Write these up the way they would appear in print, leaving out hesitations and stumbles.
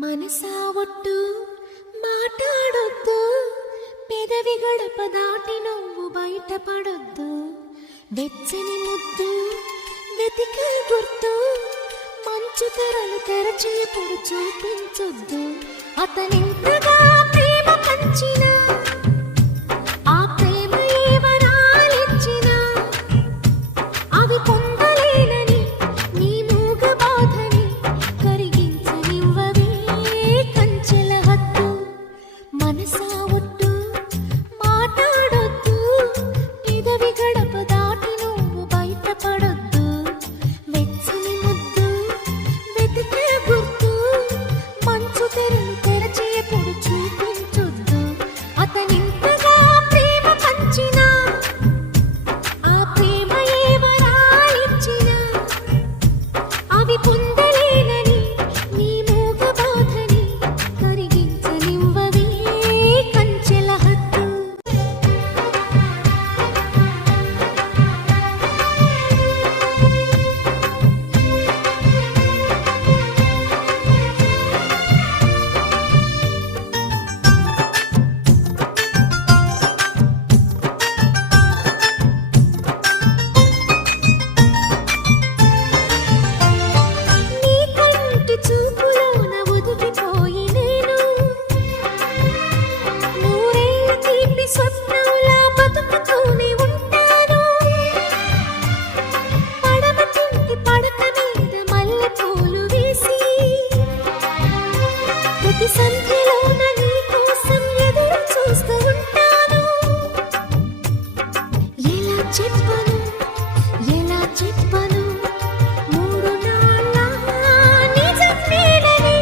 మనసా ఒట్టు మాట్లాడొద్దు, పెదవి గడప దాటి నువ్వు బయటపడొద్దు. వెచ్చని ముద్దు వెతికే గుర్తు, మంచు తెరలు తెరచేపుడు చూపించొద్దు. అతనింతగా ప్రేమ పంచిన ఆ ప్రేమ ఏవరాలిచ్చిన అవి పొందలేనని నీ మూగ బాధని కరిగించనివ్వవే కంచెల హద్దు. మనసా ఒట్టు మాట్లాడొద్దు, పెదవి గడప దాటి నువ్వు బయటపడొద్దు. వెచ్చని ముద్దు వెతికే గుర్తు, మంచు తెరలు తెరచేపుడు చూపించొద్దు. అతనింతగా ప్రేమ పంచిన ఆ ప్రేమ ఏవరాలిచ్చిన అవి పొందలేనని నీ మూగ బాధని కరిగించనివ్వవే కంచెల హద్దు. నీ కంటి చూపులోన ఒదిగిపోయి నేను నూరేళ్ల తీపి స్వప్నంలా బతుకుతూనే ఉంటాను. పడమ తింటి పడక మీద మల్లెపూలు వేసి ప్రతి సంధ్యలోన నీ కోసం ఎదురు చూస్తూ ఉంటాను. ఎలా చెప్పను ఎలా చెప్పను మూడు నాళ్ళ నిజం నేనని,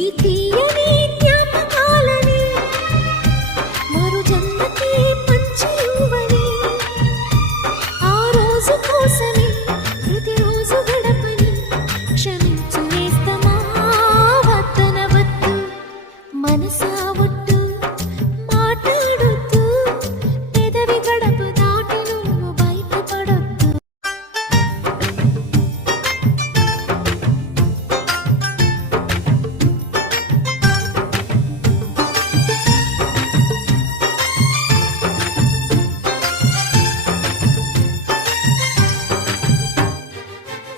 ఈ తీయని జ్ఞాపకాలని మరు జన్మకి పంచి ఇవ్వని. ఆ రోజు కోసమే ప్రతిరోజు గడపని క్షమించు నేస్తమా వద్దనవద్దు. మనసా ఒట్టు మాట్లాడొద్దు, పెదవి గడప దాటి నువ్వు బయటపడొద్దు.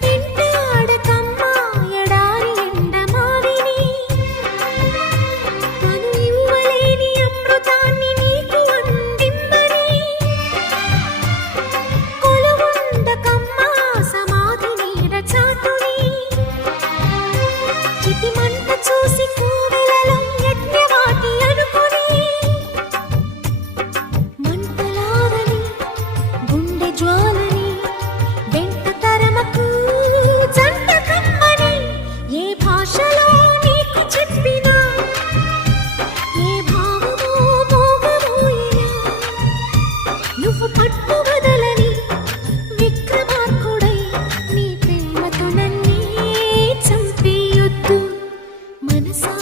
వెంటాడకమ్మా ఎడారి ఎండమావిని, తను ఇవ్వలేని అమృతాన్ని నీకు అందిందని. కొలువుండకమ్మా సమాధి నీడ చాటుని, చితిమంట చూసి కోవెలలో యజ్ఞవాటి అనుకుని. మంటలారని గుండె జ్వాలని వెంట తరమకు జంట కమ్మని. ఏ భాషలో నీకు చెప్పినా ఏ భావమో మోగమోయినా నువ్వు పట్టుబదలని విక్రమార్కుడై నీ ప్రేమతో నన్నే చంపేయొద్దు. మనసా